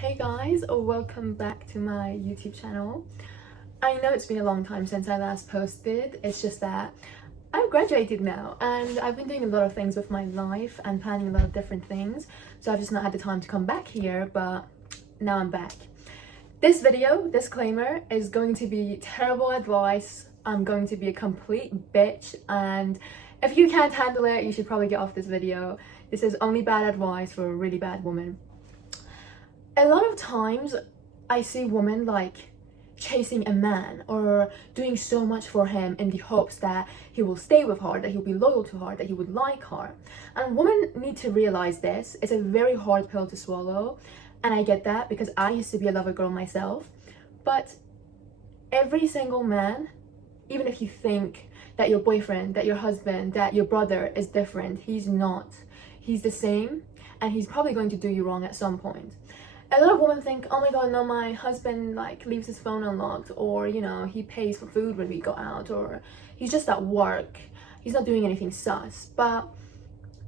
Hey guys, welcome back to my YouTube channel. I know it's been a long time since I last posted. It's just that I've graduated now and I've been doing a lot of things with my life and planning a lot of different things, so I've just not had the time to come back here, but now I'm back. This video, disclaimer, is going to be terrible advice. I'm going to be a complete bitch, and if you can't handle it, you should probably get off this video. This is only bad advice for a really bad woman. A lot of times I see women like chasing a man or doing so much for him in the hopes that he will stay with her, that he'll be loyal to her, that he would like her. And women need to realize this. It's a very hard pill to swallow, and I get that because I used to be a lover girl myself. But every single man, even if you think that your boyfriend, that your husband, that your brother is different, he's not. He's the same, and he's probably going to do you wrong at some point. A lot of women think, oh my god, no, my husband like leaves his phone unlocked, or you know, he pays for food when we go out, or he's just at work, he's not doing anything sus. But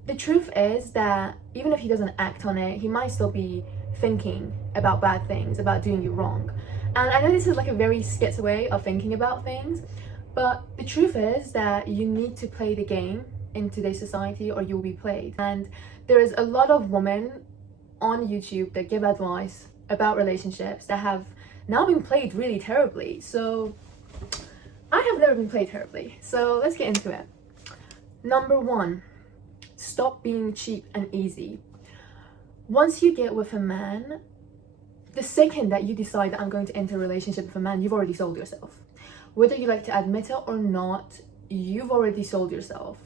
the truth is that even if he doesn't act on it, he might still be thinking about bad things, about doing you wrong. And I know this is like a very schizo way of thinking about things, but the truth is that you need to play the game in today's society or you'll be played. And there is a lot of women on YouTube that give advice about relationships that have now been played really terribly. So I have never been played terribly, so let's get into it. Number one, stop being cheap and easy. Once you get with a man, the second that you decide that I'm going to enter a relationship with a man, you've already sold yourself. Whether you like to admit it or not, you've already sold yourself.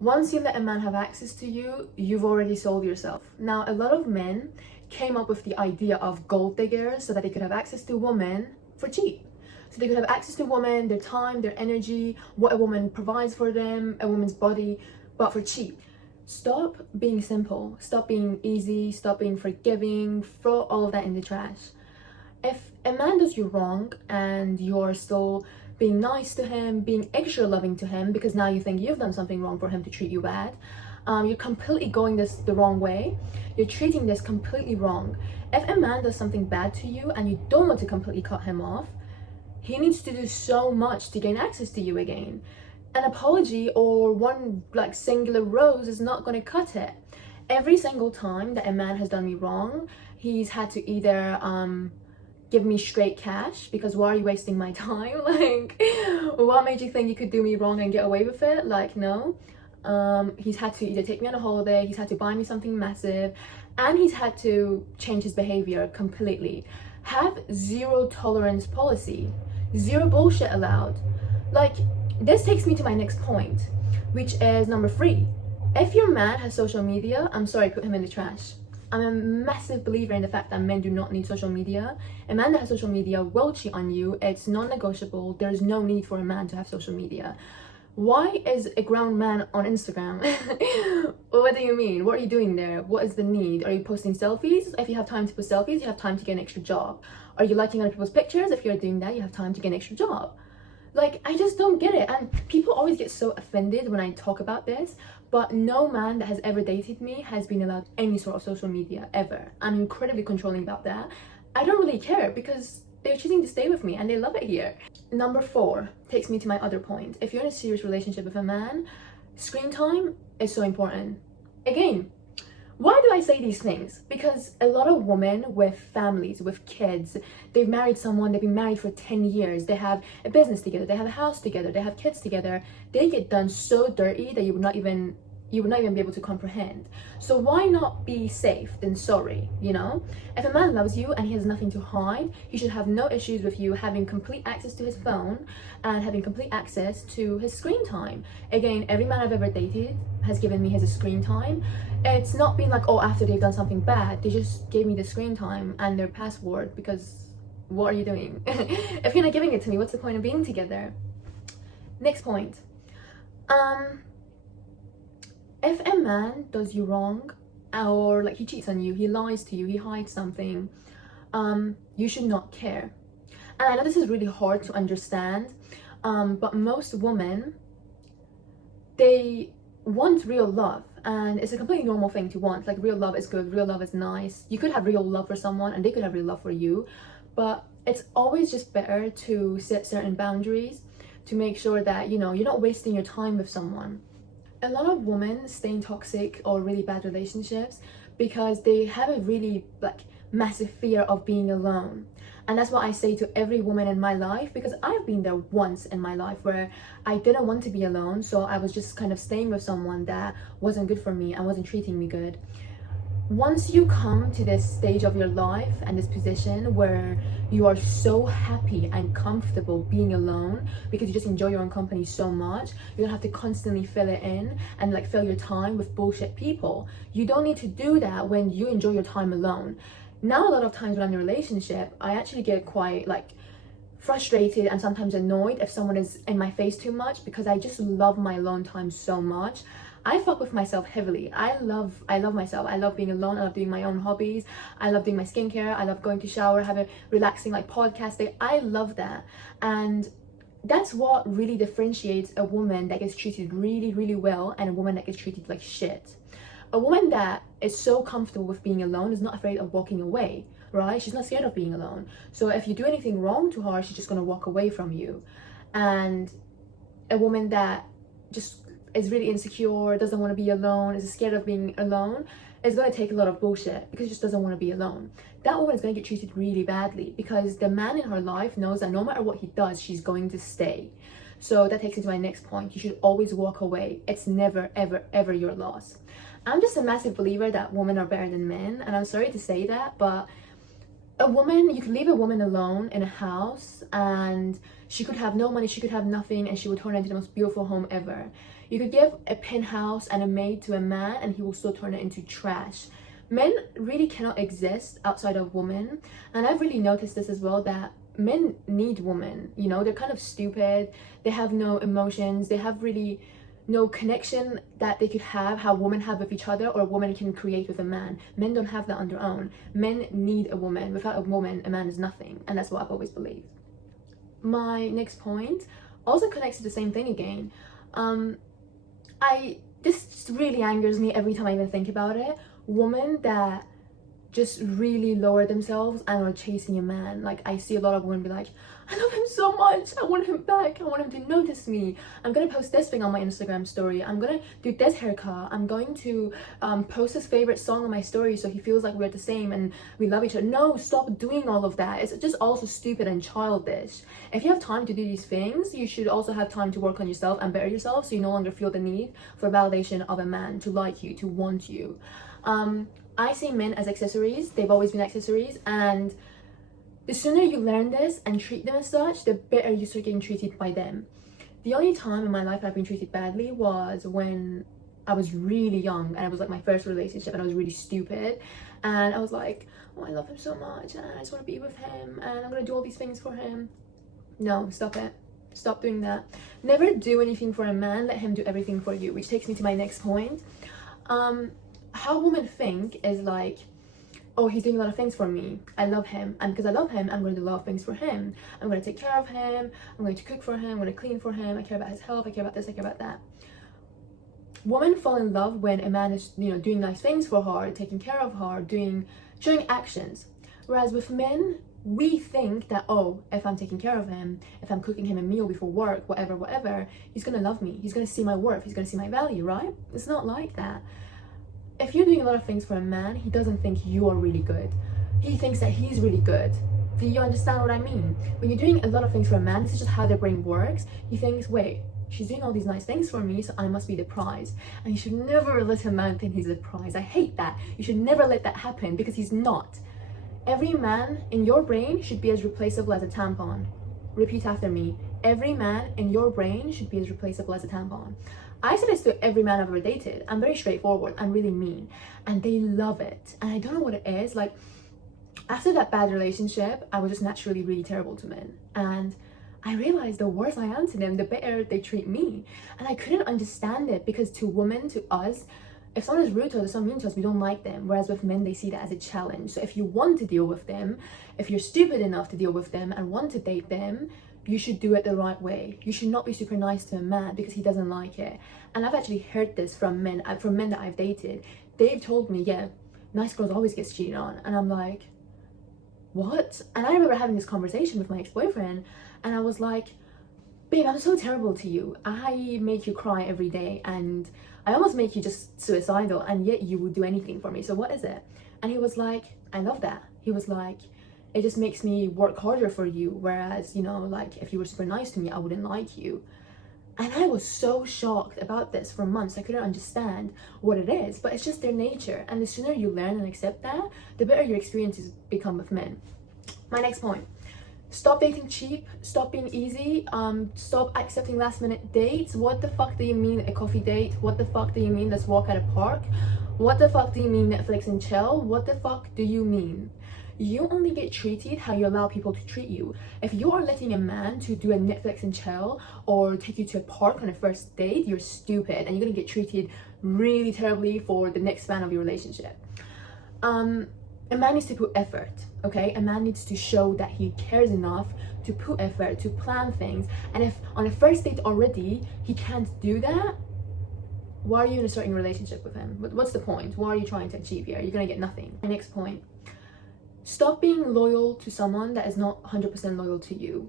Once you let a man have access to you, you've already sold yourself. Now, a lot of men came up with the idea of gold diggers so that they could have access to women for cheap. So they could have access to women, their time, their energy, what a woman provides for them, a woman's body, but for cheap. Stop being simple, stop being easy, stop being forgiving, throw all of that in the trash. If a man does you wrong and you're still being nice to him, being extra loving to him because now you think you've done something wrong for him to treat you bad, you're completely going this the wrong way. You're treating this completely wrong. If a man does something bad to you and you don't want to completely cut him off, he needs to do so much to gain access to you again. An apology or one like singular rose is not going to cut it. Every single time that a man has done me wrong, he's had to either give me straight cash, because why are you wasting my time? Like, what made you think you could do me wrong and get away with it? Like, no. He's had to either take me on a holiday, he's had to buy me something massive, and he's had to change his behavior completely. Have zero tolerance policy, zero bullshit allowed. Like, this takes me to my next point, which is number 3. If your man has social media, I'm sorry, put him in the trash. I'm a massive believer in the fact that men do not need social media. A man that has social media will cheat on you. It's non-negotiable. There's no need for a man to have social media. Why is a grown man on Instagram? What do you mean? What are you doing there? What is the need? Are you posting selfies? If you have time to post selfies, you have time to get an extra job. Are you liking other people's pictures? If you're doing that, you have time to get an extra job. Like, I just don't get it. And people always get so offended when I talk about this, but no man that has ever dated me has been allowed any sort of social media, ever. I'm incredibly controlling about that. I don't really care because they're choosing to stay with me and they love it here. Number 4 takes me to my other point. If you're in a serious relationship with a man, screen time is so important. Again, why do I say these things? Because a lot of women with families, with kids, they've married someone, they've been married for 10 years, they have a business together, they have a house together, they have kids together, they get done so dirty that you would not even be able to comprehend. So why not be safe than sorry, you know? If a man loves you and he has nothing to hide, he should have no issues with you having complete access to his phone and having complete access to his screen time. Again, every man I've ever dated has given me his screen time. It's not been like, oh, after they've done something bad, they just gave me the screen time and their password, because what are you doing? If you're not giving it to me, what's the point of being together? Next point. If a man does you wrong, or like he cheats on you, he lies to you, he hides something, you should not care. And I know this is really hard to understand, but most women, they want real love and it's a completely normal thing to want. Like, real love is good, real love is nice. You could have real love for someone and they could have real love for you, but it's always just better to set certain boundaries to make sure that, you know, you're not wasting your time with someone. A lot of women stay in toxic or really bad relationships because they have a really like massive fear of being alone. And that's what I say to every woman in my life, because I've been there once in my life where I didn't want to be alone, so I was just kind of staying with someone that wasn't good for me and wasn't treating me good. Once you come to this stage of your life and this position where you are so happy and comfortable being alone because you just enjoy your own company so much, you don't have to constantly fill it in and like fill your time with bullshit people. You don't need to do that when you enjoy your time alone. Now, a lot of times when I'm in a relationship, I actually get quite like frustrated and sometimes annoyed if someone is in my face too much, because I just love my alone time so much. I fuck with myself heavily. I love myself. I love being alone. I love doing my own hobbies. I love doing my skincare. I love going to shower, have a relaxing like podcast day. I love that. And that's what really differentiates a woman that gets treated really, really well and a woman that gets treated like shit. A woman that is so comfortable with being alone is not afraid of walking away, right? She's not scared of being alone. So if you do anything wrong to her, she's just gonna walk away from you. And a woman that just is really insecure, doesn't want to be alone, is scared of being alone, is going to take a lot of bullshit because she just doesn't want to be alone. That woman is going to get treated really badly because the man in her life knows that no matter what he does, she's going to stay. So that takes me to my next point. You should always walk away. It's never, ever, ever your loss. I'm just a massive believer that women are better than men, and I'm sorry to say that, but a woman, you could leave a woman alone in a house and she could have no money, she could have nothing, and she would turn it into the most beautiful home ever. You could give a penthouse and a maid to a man and he will still turn it into trash. Men really cannot exist outside of women, and I've really noticed this as well, that men need women. You know, they're kind of stupid, they have no emotions, they have really no connection that they could have how women have with each other or a woman can create with a man. Men don't have that on their own. Men need a woman. Without a woman, a man is nothing, and that's what I've always believed. My next point also connects to the same thing again. This really angers me every time I even think about it. Women that just really lower themselves and are chasing a man. Like, I see a lot of women be like, I love him so much, I want him back, I want him to notice me, I'm gonna post this thing on my Instagram story, I'm gonna do this haircut, I'm going to post his favorite song on my story so he feels like we're the same and we love each other. No, stop doing all of that. It's just also stupid and childish. If you have time to do these things, you should also have time to work on yourself and better yourself, so you no longer feel the need for validation of a man to like you, to want you. I see men as accessories. They've always been accessories, and the sooner you learn this and treat them as such, the better you start getting treated by them. The only time in my life I've been treated badly was when I was really young and it was like my first relationship and I was really stupid, and I was like, oh, I love him so much and I just want to be with him and I'm gonna do all these things for him. No, stop it. Stop doing that. Never do anything for a man, let him do everything for you, which takes me to my next point. How women think is like, oh, he's doing a lot of things for me, I love him, and because I love him, I'm going to do a lot of things for him. I'm going to take care of him, I'm going to cook for him, I'm going to clean for him, I care about his health, I care about this, I care about that. Women fall in love when a man is, you know, doing nice things for her, taking care of her, showing actions. Whereas with men, we think that, oh, if I'm taking care of him, if I'm cooking him a meal before work, whatever, he's going to love me, he's going to see my worth, he's going to see my value, right? It's not like that. If you're doing a lot of things for a man, he doesn't think you are really good. He thinks that he's really good. Do you understand what I mean? When you're doing a lot of things for a man, this is just how their brain works. He thinks, wait, she's doing all these nice things for me, so I must be the prize. And you should never let a man think he's the prize. I hate that. You should never let that happen, because he's not. Every man in your brain should be as replaceable as a tampon. Repeat after me. Every man in your brain should be as replaceable as a tampon. I say this to every man I've ever dated. I'm very straightforward, I'm really mean, and they love it. And I don't know what it is, like, after that bad relationship, I was just naturally really terrible to men. And I realized the worse I am to them, the better they treat me. And I couldn't understand it, because to women, to us, if someone is rude to us or someone mean to us, we don't like them. Whereas with men, they see that as a challenge. So if you want to deal with them, if you're stupid enough to deal with them and want to date them, you should do it the right way. You should not be super nice to a man because he doesn't like it. And I've actually heard this from men that I've dated. They've told me, yeah, nice girls always get cheated on. And I'm like, what? And I remember having this conversation with my ex-boyfriend, and I was like, babe, I'm so terrible to you. I make you cry every day, and I almost make you just suicidal, and yet you would do anything for me. So what is it? And he was like, I love that. He was like, it just makes me work harder for you, whereas, you know, like, if you were super nice to me, I wouldn't like you. And I was so shocked about this for months. I couldn't understand what it is, but it's just their nature. And the sooner you learn and accept that, the better your experiences become with men. My next point: stop dating cheap, stop being easy, stop accepting last minute dates. What the fuck do you mean a coffee date? What the fuck do you mean let's walk at a park? What the fuck do you mean Netflix and chill? What the fuck do you mean? You only get treated how you allow people to treat you. If you are letting a man to do a Netflix and chill or take you to a park on a first date, you're stupid, and you're gonna get treated really terribly for the next span of your relationship. A man needs to put effort, okay? A man needs to show that he cares enough to put effort, to plan things. And if on a first date already he can't do that, why are you in a certain relationship with him? What's the point? What are you trying to achieve here? You're gonna get nothing. My next point: stop being loyal to someone that is not 100% loyal to you.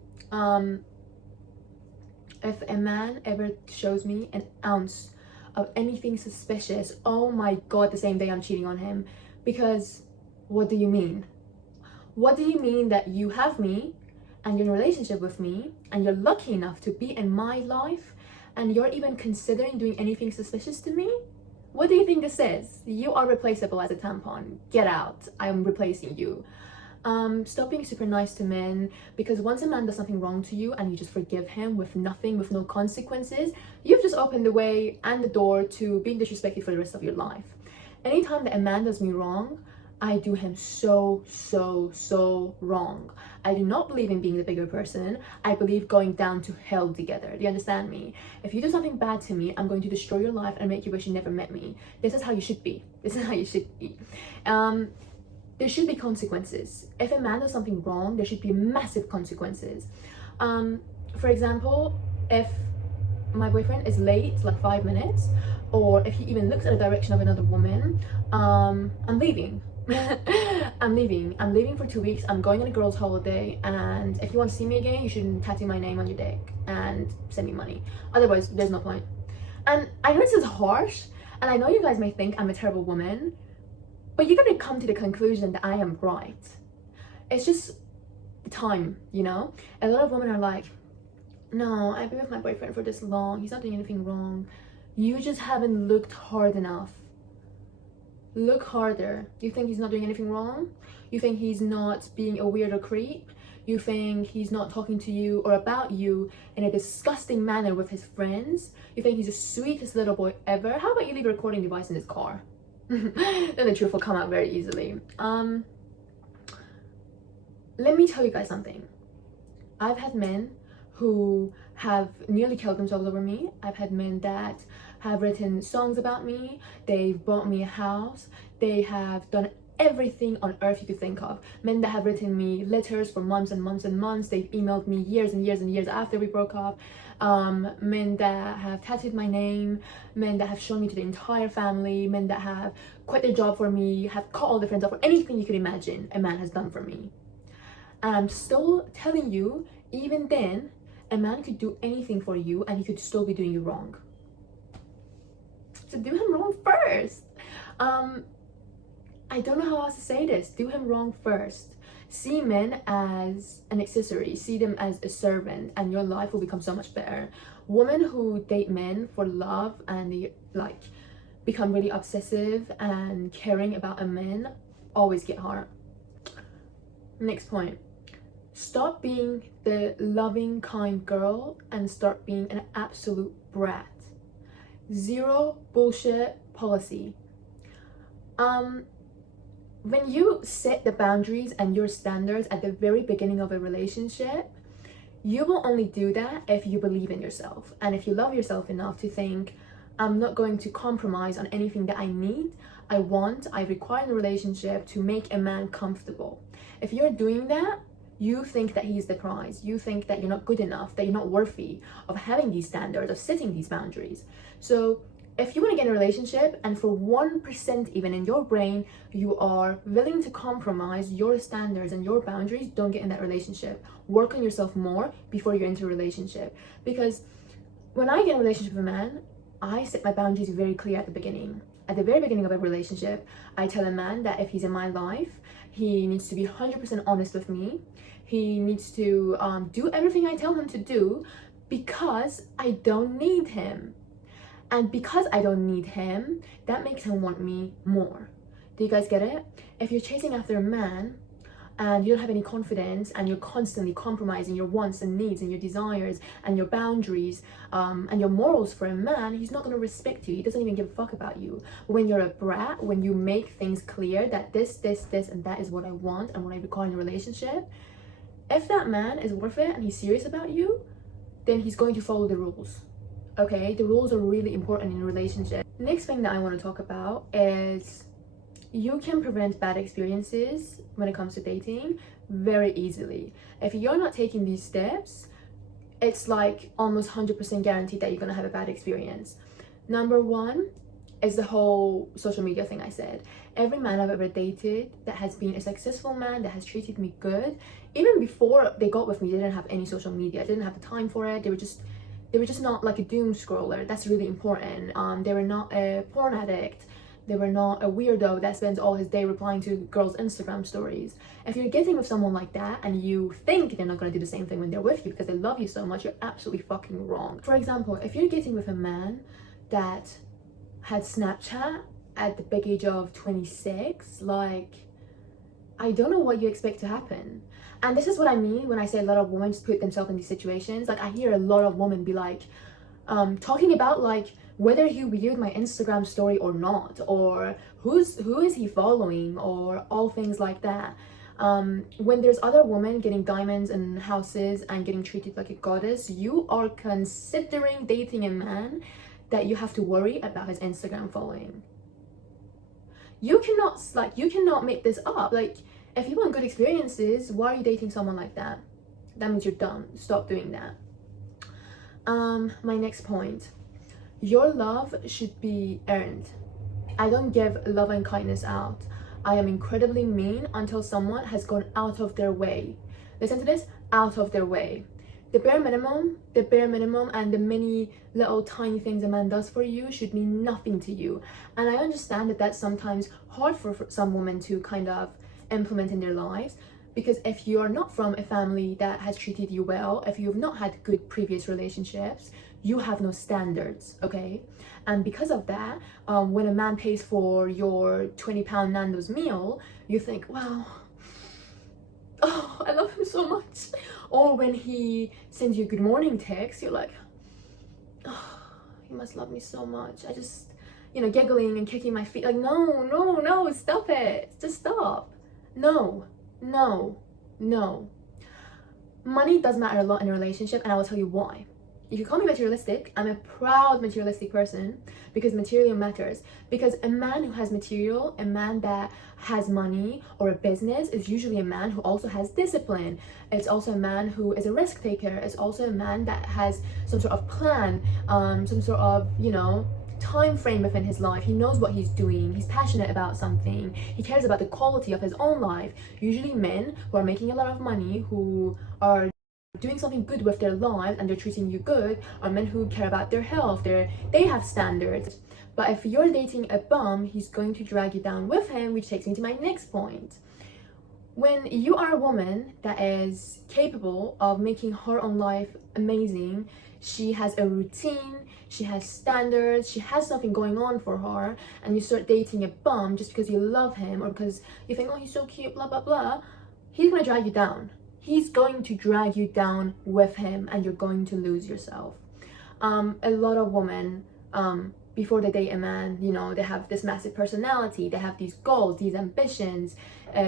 If a man ever shows me an ounce of anything suspicious, oh my god, the same day I'm cheating on him. Because what do you mean? What do you mean that you have me and you're in a relationship with me and you're lucky enough to be in my life and you're even considering doing anything suspicious to me? What do you think this is? You are replaceable as a tampon. Get out. I'm replacing you. Stop being super nice to men, because once a man does something wrong to you and you just forgive him with nothing, with no consequences, you've just opened the way and the door to being disrespected for the rest of your life. Anytime that a man does me wrong, I do him so wrong. I do not believe in being the bigger person. I believe going down to hell together. Do you understand me? If you do something bad to me, I'm going to destroy your life and make you wish you never met me. This is how you should be. This is how you should be. There should be consequences. If a man does something wrong, there should be massive consequences. For example, if my boyfriend is late like 5 minutes, or if he even looks at the direction of another woman, I'm leaving. I'm leaving for 2 weeks. I'm going on a girls' holiday, and if you want to see me again, you should tattoo my name on your dick and send me money. Otherwise, there's no point. And I know this is harsh, and I know you guys may think I'm a terrible woman, but you're gonna come to the conclusion that I am right. It's just time, you know? A lot of women are like, no, I've been with my boyfriend for this long, he's not doing anything wrong. You just haven't looked hard enough. Look harder. You think he's not doing anything wrong? You think he's not being a weird or creep? You think he's not talking to you or about you in a disgusting manner with his friends? You think he's the sweetest little boy ever? How about you leave a recording device in his car? Then the truth will come out very easily. Let me tell you guys something. I've had men who have nearly killed themselves over me. I've had men that have written songs about me. They've bought me a house. They have done everything on earth you could think of. Men that have written me letters for months and months and months. They've emailed me years and years and years after we broke up. Men that have tattooed my name. Men that have shown me to the entire family. Men that have quit their job for me, have cut all their friends off, or anything you could imagine a man has done for me. And I'm still telling you, even then, a man could do anything for you and he could still be doing you wrong. So do him wrong first. I don't know how else to say this. Do him wrong first. See men as an accessory. See them as a servant, and your life will become so much better. Women who date men for love and they like become really obsessive and caring about a man always get hurt. Next point. Stop being the loving, kind girl and start being an absolute brat. Zero bullshit policy. When you set the boundaries and your standards at the very beginning of a relationship, you will only do that if you believe in yourself and if you love yourself enough to think, I'm not going to compromise on anything that I need, I want, I require in a relationship to make a man comfortable. If you're doing that, You think that he's the prize. You think that you're not good enough, that you're not worthy of having these standards, of setting these boundaries. So if you want to get in a relationship and for 1% even in your brain you are willing to compromise your standards and your boundaries, don't get in that relationship. Work on yourself more before you're into a relationship. Because when I get in a relationship with a man, I set my boundaries very clear at the beginning. At the very beginning of a relationship, I tell a man that if he's in my life, he needs to be 100% honest with me. He needs to do everything I tell him to do, because I don't need him. And because I don't need him, that makes him want me more. Do you guys get it? If you're chasing after a man and you don't have any confidence and you're constantly compromising your wants and needs and your desires and your boundaries and your morals for a man, he's not going to respect you. He doesn't even give a fuck about you. When you're a brat, when you make things clear that this, and that is what I want and what I require in a relationship, if that man is worth it and he's serious about you, then he's going to follow the rules. Okay, the rules are really important in a relationship. Next thing that I want to talk about is you can prevent bad experiences when it comes to dating very easily. If you're not taking these steps, it's like almost 100% guaranteed that you're gonna have a bad experience. Number one is the whole social media thing I said. Every man I've ever dated that has been a successful man, that has treated me good, even before they got with me, they didn't have any social media. They didn't have the time for it. They were just not like a doom scroller. That's really important. They were not a porn addict. They were not a weirdo that spends all his day replying to girls' Instagram stories. If you're getting with someone like that and you think they're not going to do the same thing when they're with you because they love you so much, you're absolutely fucking wrong. For example, if you're getting with a man that had Snapchat at the big age of 26, like, I don't know what you expect to happen. And this is what I mean when I say a lot of women just put themselves in these situations. Like, I hear a lot of women be like, talking about like whether he viewed my Instagram story or not, or who is he following, or all things like that. When there's other women getting diamonds and houses and getting treated like a goddess, you are considering dating a man that you have to worry about his Instagram following. You cannot make this up. Like, if you want good experiences, why are you dating someone like that? That means you're dumb. Stop doing that. My next point. Your love should be earned. I don't give love and kindness out. I am incredibly mean until someone has gone out of their way. Listen to this, out of their way. The bare minimum and the many little tiny things a man does for you should mean nothing to you. And I understand that that's sometimes hard for some women to kind of implement in their lives, because if you're not from a family that has treated you well, if you've not had good previous relationships, you have no standards, okay? And because of that, when a man pays for your 20-pound Nando's meal, you think, wow, oh, I love him so much. Or when he sends you a good morning text, you're like, oh, he must love me so much. I just, giggling and kicking my feet, like, no, stop it, just stop. No. Money does matter a lot in a relationship, and I will tell you why. If you call me materialistic, I'm a proud materialistic person, because material matters. Because a man who has material, a man that has money or a business, is usually a man who also has discipline. It's also a man who is a risk taker. It's also a man that has some sort of plan, some sort of, time frame within his life. He knows what he's doing. He's passionate about something. He cares about the quality of his own life. Usually men who are making a lot of money, who are doing something good with their lives and they're treating you good, are men who care about their health. They have standards. But if you're dating a bum, he's going to drag you down with him, which takes me to my next point. When you are a woman that is capable of making her own life amazing, she has a routine, she has standards, she has something going on for her, and you start dating a bum just because you love him or because you think, oh, he's so cute, blah, blah, blah, he's gonna drag you down. He's going to drag you down with him, and you're going to lose yourself. A lot of women before they date a man, you know, they have this massive personality, they have these goals, these ambitions,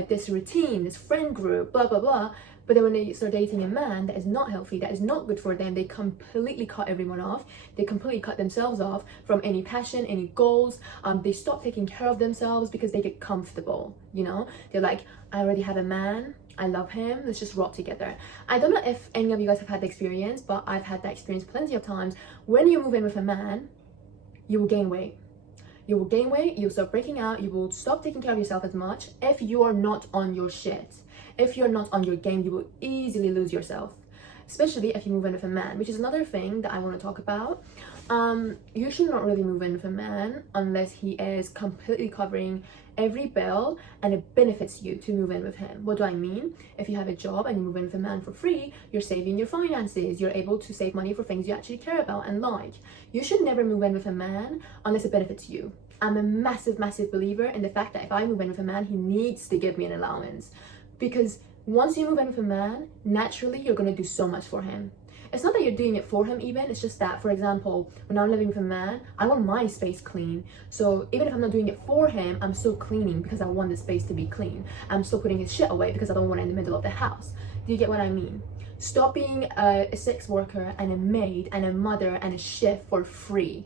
this routine, this friend group, blah blah blah. But then when they start dating a man that is not healthy, that is not good for them, they completely cut everyone off. They completely cut themselves off from any passion, any goals. They stop taking care of themselves because they get comfortable, you know? They're like, I already have a man, I love him, let's just rot together. I don't know if any of you guys have had the experience, but I've had that experience plenty of times. When you move in with a man, you will gain weight. You will gain weight, you'll start breaking out, you will stop taking care of yourself as much. If you are not on your shit, if you're not on your game, you will easily lose yourself, especially if you move in with a man, which is another thing that I want to talk about. You should not really move in with a man unless he is completely covering every bill and it benefits you to move in with him. What do I mean? If you have a job and you move in with a man for free, you're saving your finances, you're able to save money for things you actually care about and like. You should never move in with a man unless it benefits you. I'm a massive believer in the fact that if I move in with a man, he needs to give me an allowance, because once you move in with a man, naturally you're going to do so much for him. It's not that you're doing it for him even, it's just that, for example, when I'm living with a man, I want my space clean. So even if I'm not doing it for him, I'm still cleaning because I want the space to be clean. I'm still putting his shit away because I don't want it in the middle of the house. Do you get what I mean? Stop being a sex worker and a maid and a mother and a chef for free.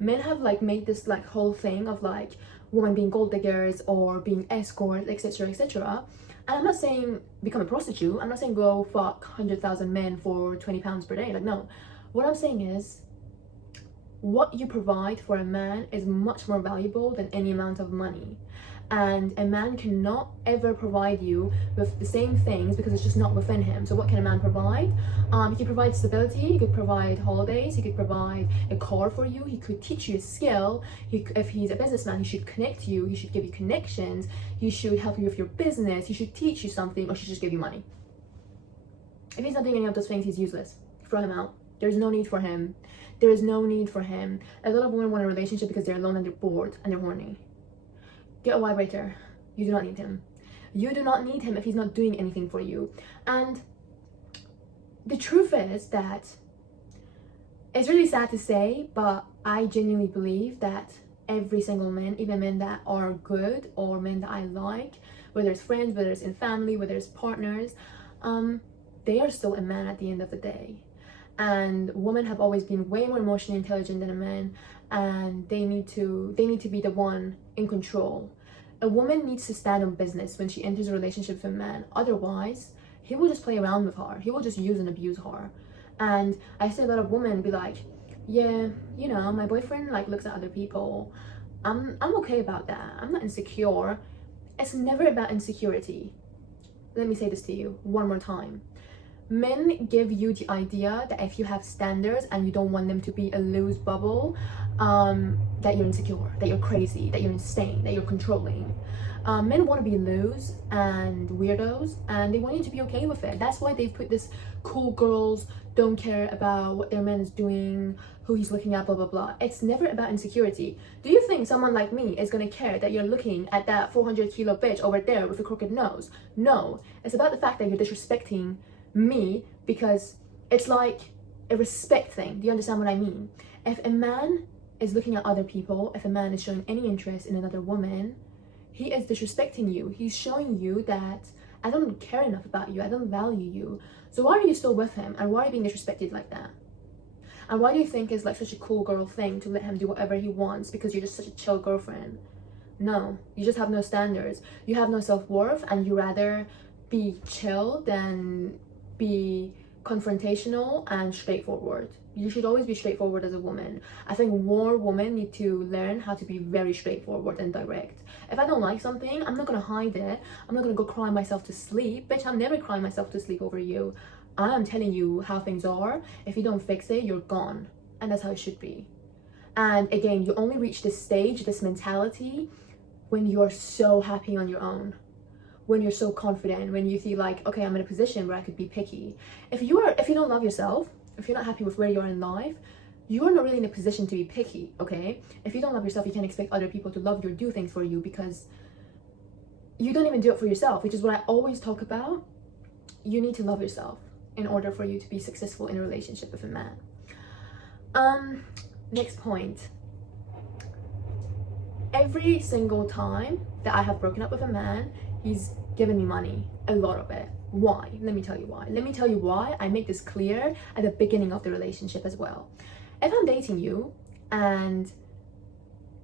Men have like made this like whole thing of like women being gold diggers or being escorts, etc, etc. And I'm not saying become a prostitute. I'm not saying go fuck 100,000 men for 20 pounds per day. Like, no. What I'm saying is, what you provide for a man is much more valuable than any amount of money. And a man cannot ever provide you with the same things because it's just not within him. So what can a man provide? He could provide stability, he could provide holidays, he could provide a car for you, he could teach you a skill. If he's a businessman, he should connect you, he should give you connections, he should help you with your business, he should teach you something, or he should just give you money. If he's not doing any of those things, he's useless. Throw him out. There's no need for him. There is no need for him. A lot of women want a relationship because they're alone and they're bored and they're horny. Get a vibrator. You do not need him. You do not need him if he's not doing anything for you. And the truth is that it's really sad to say, but I genuinely believe that every single man, even men that are good or men that I like, whether it's friends, whether it's in family, whether it's partners, they are still a man at the end of the day. And women have always been way more emotionally intelligent than a man, and they need to be the one in control. A woman needs to stand on business when she enters a relationship with a man. Otherwise, he will just play around with her. He will just use and abuse her. And I see a lot of women be like, yeah, you know, my boyfriend like looks at other people. I'm okay about that. I'm not insecure. It's never about insecurity. Let me say this to you one more time. Men give you the idea that if you have standards and you don't want them to be a loose bubble, that you're insecure, that you're crazy, that you're insane, that you're controlling. Men want to be loose and weirdos, and they want you to be okay with it. That's why they've put this cool girls don't care about what their man is doing, who he's looking at, blah blah blah. It's never about insecurity. Do you think someone like me is gonna care that you're looking at that 400-kilo bitch over there with a crooked nose? No. It's about the fact that you're disrespecting me, because it's like a respect thing. Do you understand what I mean? If a man is looking at other people, if a man is showing any interest in another woman, he is disrespecting you. He's showing you that I don't care enough about you, I don't value you. So why are you still with him, and why are you being disrespected like that? And why do you think it's like such a cool girl thing to let him do whatever he wants because you're just such a chill girlfriend? No, you just have no standards, you have no self-worth, and you rather be chill than be confrontational and straightforward. You should always be straightforward as a woman. I think more women need to learn how to be very straightforward and direct. If I don't like something, I'm not gonna hide it. I'm not gonna go cry myself to sleep. Bitch, I'm never crying myself to sleep over you. I'm telling you how things are. If you don't fix it, you're gone. And that's how it should be. And again, you only reach this stage, this mentality, when you're so happy on your own. When you're so confident, when you feel like, okay, I'm in a position where I could be picky. If you don't love yourself, if you're not happy with where you are in life, you are not really in a position to be picky, okay? If you don't love yourself, you can't expect other people to love you or do things for you, because you don't even do it for yourself, which is what I always talk about. You need to love yourself in order for you to be successful in a relationship with a man. Next point. Every single time that I have broken up with a man, he's given me money, a lot of it. Why? Let me tell you why. Let me tell you why I make this clear at the beginning of the relationship as well. If I'm dating you and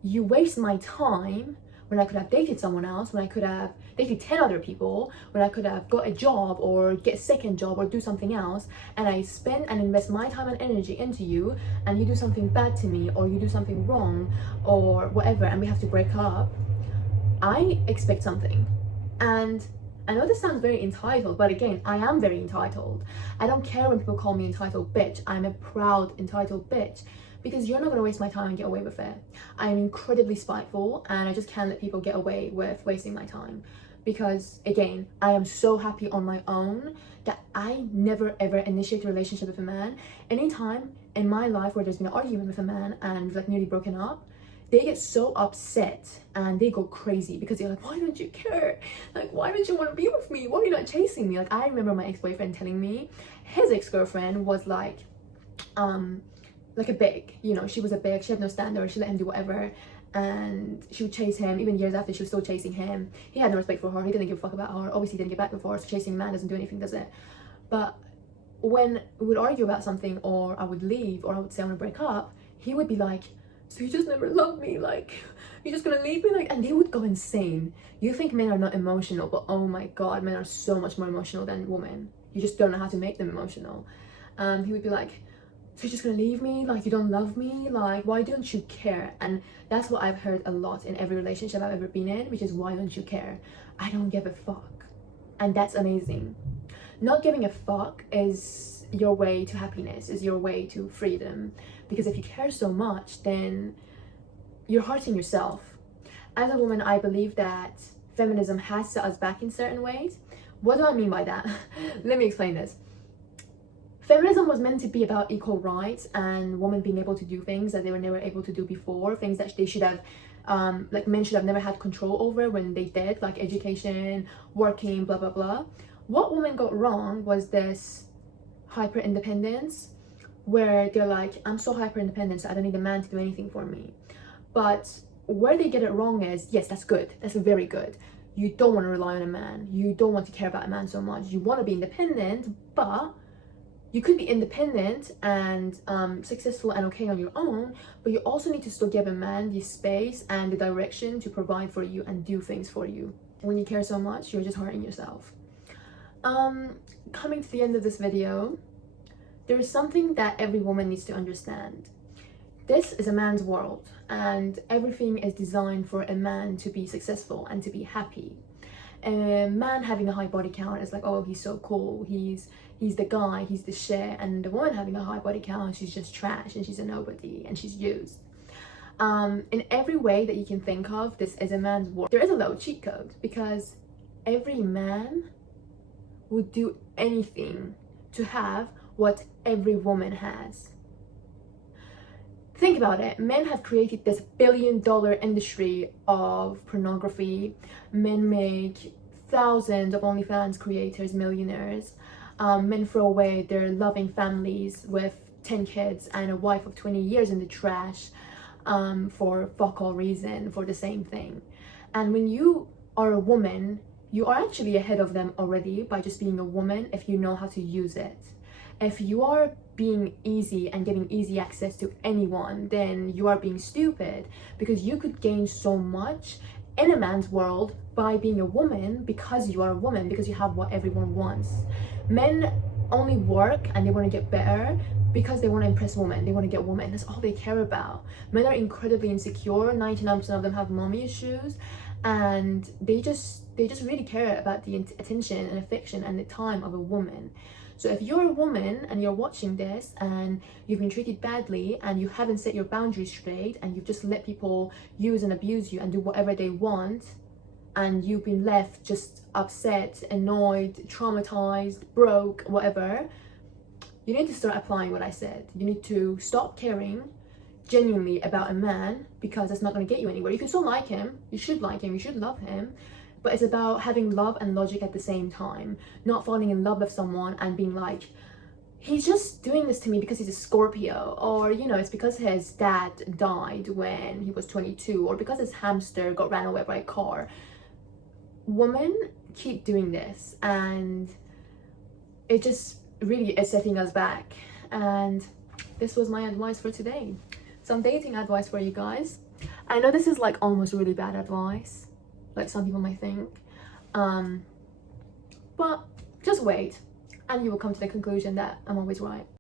you waste my time when I could have dated someone else, when I could have dated 10 other people, when I could have got a job or get a second job or do something else, and I spend and invest my time and energy into you, and you do something bad to me or you do something wrong or whatever, and we have to break up, I expect something. And I know this sounds very entitled, but again, I am very entitled. I don't care when people call me entitled bitch. I'm a proud entitled bitch, because you're not going to waste my time and get away with it. I'm incredibly spiteful, and I just can't let people get away with wasting my time, because again, I am so happy on my own that I never ever initiate a relationship with a man. Anytime in my life where there's been an argument with a man and we've like nearly broken up, they get so upset and they go crazy because they're like, why don't you care? Like, why don't you want to be with me? Why are you not chasing me? Like, I remember my ex-boyfriend telling me his ex-girlfriend was like a big, you know, she was a big, she had no standard, she let him do whatever, and she would chase him even years after. She was still chasing him. He had no respect for her, he didn't give a fuck about her, obviously he didn't get back with her, so chasing a man doesn't do anything, does it? But when we would argue about something, or I would leave, or I would say I want to break up, he would be like, so you just never loved me, like you're just gonna leave me? Like, and they would go insane. You think men are not emotional, but oh my god, men are so much more emotional than women. You just don't know how to make them emotional. He would be like, so you're just gonna leave me? Like, you don't love me? Like, why don't you care? And that's what I've heard a lot in every relationship I've ever been in, which is, why don't you care? I don't give a fuck. And that's amazing. Not giving a fuck is your way to happiness, is your way to freedom. Because if you care so much, then you're hurting yourself. As a woman, I believe that feminism has set us back in certain ways. What do I mean by that? Let me explain this. Feminism was meant to be about equal rights and women being able to do things that they were never able to do before, things that they should have, like men should have never had control over when they did, like education, working, blah, blah, blah. What women got wrong was this hyper independence, where they're like, I'm so hyper independent, so I don't need a man to do anything for me. But where they get it wrong is, yes, that's good, that's very good. You don't want to rely on a man, you don't want to care about a man so much, you want to be independent, but you could be independent and successful and okay on your own, but you also need to still give a man the space and the direction to provide for you and do things for you. When you care so much, you're just hurting yourself. Coming to the end of this video, there is something that every woman needs to understand. This is a man's world, and everything is designed for a man to be successful and to be happy. A man having a high body count is like, oh, he's so cool, he's the guy, he's the shit. And the woman having a high body count, she's just trash and she's a nobody and she's used. In every way that you can think of, this is a man's world. There is a little cheat code, because every man would do anything to have what every woman has. Think about it. Men have created this billion-dollar industry of pornography. Men make thousands of OnlyFans creators millionaires. Men throw away their loving families with 10 kids and a wife of 20 years in the trash for fuck all reason, for the same thing. And when you are a woman, you are actually ahead of them already by just being a woman, if you know how to use it. If you are being easy and giving easy access to anyone, then you are being stupid, because you could gain so much in a man's world by being a woman, because you are a woman, because you have what everyone wants. Men only work and they want to get better because they want to impress women, they want to get women, that's all they care about. Men are incredibly insecure, 99% of them have mommy issues, and they just really care about the attention and affection and the time of a woman. So if you're a woman and you're watching this and you've been treated badly and you haven't set your boundaries straight and you've just let people use and abuse you and do whatever they want, and you've been left just upset, annoyed, traumatized, broke, whatever, you need to start applying what I said. You need to stop caring genuinely about a man, because that's not going to get you anywhere. You can still like him, you should like him, you should love him, but it's about having love and logic at the same time. Not falling in love with someone and being like, he's just doing this to me because he's a Scorpio, or you know, it's because his dad died when he was 22, or because his hamster got ran over by a car. Women keep doing this, and it just really is setting us back. And this was my advice for today. Some dating advice for you guys. I know this is like almost really bad advice, like some people might think, but just wait and you will come to the conclusion that I'm always right.